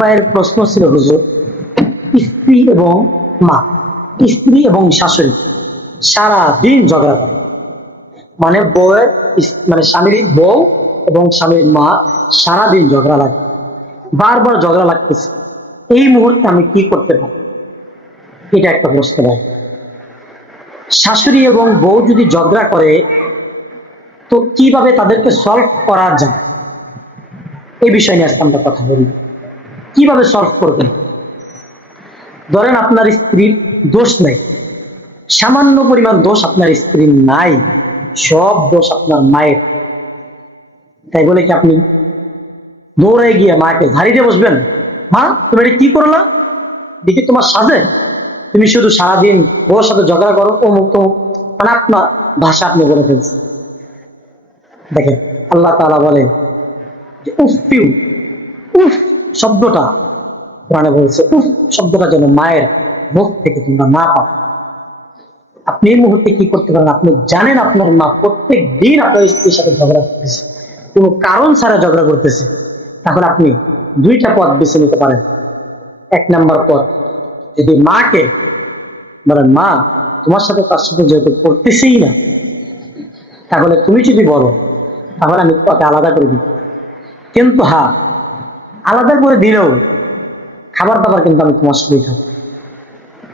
ভাইয়ের প্রশ্ন ছিল, হুজুর, স্ত্রী এবং মা, স্ত্রী এবং শাশুড়ি সারা দিন ঝগড়া করে। মানে বউয়ের মানে স্বামীর বউ এবং স্বামীর মা সারাদিন ঝগড়া লাগে, বারবার ঝগড়া লাগতেছে। এই মুহূর্তে আমি কি করতে পারি? এটা একটা প্রশ্ন ভাই। শাশুড়ি এবং বউ যদি ঝগড়া করে, তো কিভাবে তাদেরকে সলভ করা যায়, এই বিষয় নিয়ে আজকে আমরা কথা বলি। কিভাবে সলভ করবেন? ধরেন আপনার স্ত্রীর দোষ নাই, সামান্য পরিমাণ দোষ আপনার স্ত্রীর নাই, সব দোষ আপনার মায়ের। তাই বলে কি আপনি দৌড়ে গিয়ে মাকে ঝাড়ি দিয়ে বসবেন? মা, তুমি এটা কি করলা? দেখি তোমার সাজে, তুমি শুধু সারাদিন বউর সাথে ঝগড়া করো, অমুক তমুক, মানে আপনার ভাষা আপনি বলে ফেলছেন। দেখেন, আল্লাহ তাআলা বলে যে উফিউ, উফ শব্দটা কোরআনে বলছে, উফ শব্দটা যেন মায়ের মুখ থেকে তোমরা না পাও। আপনি এই মুহূর্তে কি করতে পারেন? আপনি জানেন আপনার মা প্রত্যেক দিন আপনার স্ত্রীর সাথে ঝগড়া করতেছে, কোনো কারণ ছাড়া ঝগড়া করতেছে। তাহলে আপনি দুইটা পথ বেছে নিতে পারেন। এক নাম্বার পথ, যদি মাকে বলেন, মা, তোমার সাথে তার সাথে যেহেতু করতেছেই না, তাহলে তুমি যদি বলো, তাহলে আমি তোমাকে আলাদা করে দিই। কিন্তু হ্যাঁ, আলাদা করে দিলেও খাবার দাবার কিন্তু আমি তোমার সাথেই খাবো।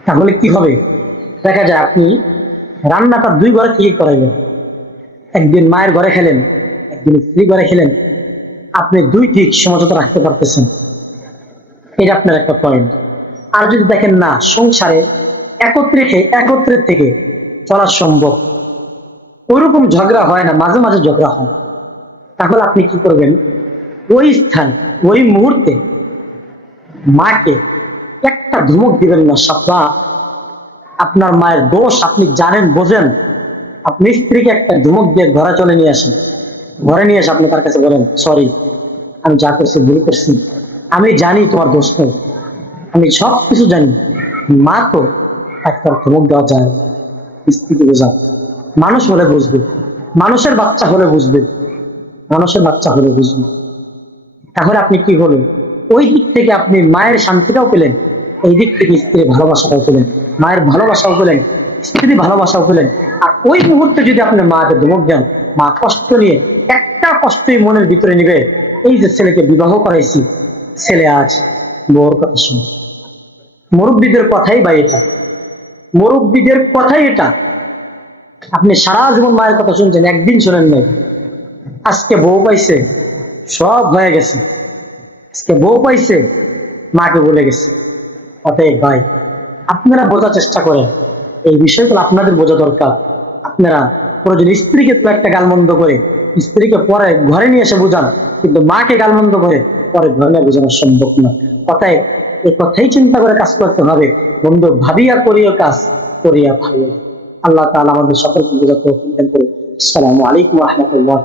তাহলে কি হবে? দেখা যায় আপনি রান্নাটা দুই ঘরে থেকে করাইলেন, একদিন মায়ের ঘরে খেলেন, একদিন স্ত্রী ঘরে খেলেন, আপনি দুই ঠিক সমঝোতা রাখতে পারতেছেন। এটা আপনার একটা পয়েন্ট। আর যদি দেখেন না, সংসারে একত্রে থেকে চলা সম্ভব, ওইরকম ঝগড়া হয় না, মাঝে মাঝে ঝগড়া হয়, তাহলে আপনি কি করবেন? ওই স্থান, ওই মুহূর্তে মাকে একটা ধমক দিবেন না। সাব্বা, আপনার মায়ের দোষ আপনি জানেন, বোঝেন, আপনি স্ত্রীকে একটা ধমক দিয়ে ঘরে চলে নিয়ে আসেন। ঘরে নিয়ে এসে আপনি তার কাছে বলেন, সরি, আমি যা করছি ভুল করছি, আমি জানি তোমার দোষ নেই, আমি সব কিছু জানি। মা তো একটা ধমক দেওয়া যায়, স্ত্রীকে বোঝা, মানুষ হলে বুঝবে, মানুষের বাচ্চা হলে বুঝবে, মানুষের বাচ্চা হলে বুঝবে। তাহলে আপনি কি হলো, ওই দিক থেকে আপনি মায়ের শান্তিটাও পেলেন, এই দিক থেকে স্ত্রীর ভালোবাসাটাও পেলেন, মায়ের ভালোবাসাও পেলেন, স্ত্রীর ভালোবাসাও পেলেন। আর ওই মুহূর্তে যদি আপনি মাকে ধমক দেন, মা কষ্ট নিয়ে, একটা কষ্টই মনের ভিতরে নিবে, এই যে ছেলেকে বিবাহ করাইছি, ছেলে আজ বউর কথা শুনে। মুরব্বীদের কথাই বা এটা, মুরব্বীদের কথাই এটা। আপনি সারা জীবন মায়ের কথা শুনছেন, একদিন শোনেন নাই, আজকে বউ পাইছে, সব হয়ে গেছে, আজকে বউ পাইছে, মাকে বলে গেছে। অতএব ভাই, আপনারা বোঝার চেষ্টা করেন, এই বিষয়গুলো আপনাদের বোঝা দরকার। আপনারা প্রয়োজন স্ত্রীকে তো একটা গালমন্দ করে স্ত্রীকে পরে ঘরে নিয়ে এসে বোঝান, কিন্তু মাকে গালমন্দ করে পরে ঘরে নিয়ে বোঝানো সম্ভব না। অতএব এই কথাই চিন্তা করে কাজ করতে হবে, বন্ধু, ভাবিয়া করিও কাজ, করিয়া ভাবিও। আল্লাহ তাআলা আমাদের সকলকে বোঝার তৌফিক দান করুন। আসসালামু আলাইকুম ওয়া রাহমাতুল্লাহ।